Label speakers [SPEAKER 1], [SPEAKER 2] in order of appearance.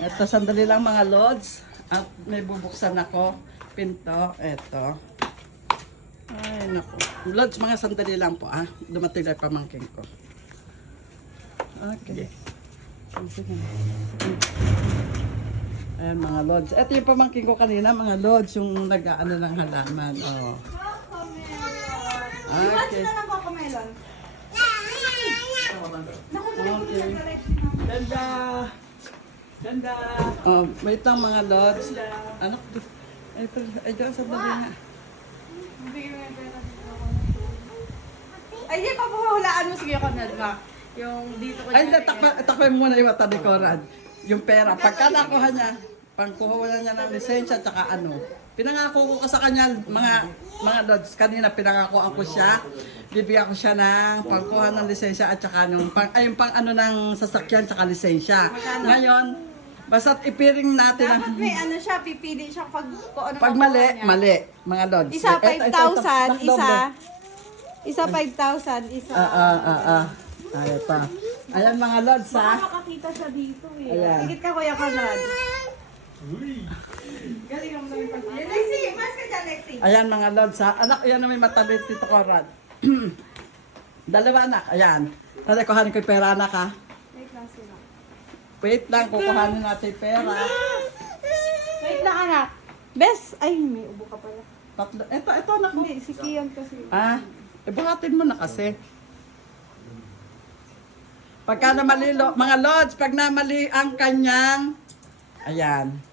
[SPEAKER 1] Ito, sandali lang mga lods. At may bubuksan ako. Pinto. Ito. Ay, naku. Lods, mga sandali lang po, ah. Dumating na pamangking ko. Okay. Sige. Ayan, mga lods. Ito yung pamangking ko kanina, mga lods, yung nag-ano ng halaman. Oh. Okay. Okay. Ganda. Ganda. Oh, wait lang mga lods. Anak, ay, dyan sa dali nga.
[SPEAKER 2] Ay, di pa hulaan mo. Sige, Conrad, ma. Yung dito ko
[SPEAKER 1] Ay, takpan muna yung mata ni Conrad. Yung pera. Pagka nakuha niya, pangkuha niya ng lisensya, tsaka ano. Pinangako ko sa kanya, mga lods, kanina pinangako ako siya. Bibigyan ko siya ng pangkuha ng lisensya at tsaka yung pang ano ng sasakyan, tsaka lisensya. Ngayon, basta't ipiring natin
[SPEAKER 2] dapat may ano siya, pipili siya pag kung ano
[SPEAKER 1] pag mali, mali, mga lods.
[SPEAKER 2] Isa 5,000, isa 5,000, isa.
[SPEAKER 1] Ayan pa. Ayan mga lods,
[SPEAKER 2] Baka
[SPEAKER 1] ha.
[SPEAKER 2] makakita siya dito eh.
[SPEAKER 1] Ayan.
[SPEAKER 2] Higit ka, Kuya Conrad. Galing ang mga pag-ibig. Lexi, mas ka dyan, Lexi.
[SPEAKER 1] Ayan mga lods, ha. Anak, yan na may matalit dito, Conrad. Dalawa anak, ayan. Tara, kuhanin ko yung pera, anak, ha.
[SPEAKER 2] May klase lang.
[SPEAKER 1] Wait lang, kukuhanin natin yung pera.
[SPEAKER 2] Wait lang, anak. Bes, ay, may ubo ka pala.
[SPEAKER 1] Tatlo. Ito, anak mo.
[SPEAKER 2] Hindi, si Kian kasi.
[SPEAKER 1] Buhatin mo na kasi. Pagka namali, mga lods, pag namali ang kanyang, ayan.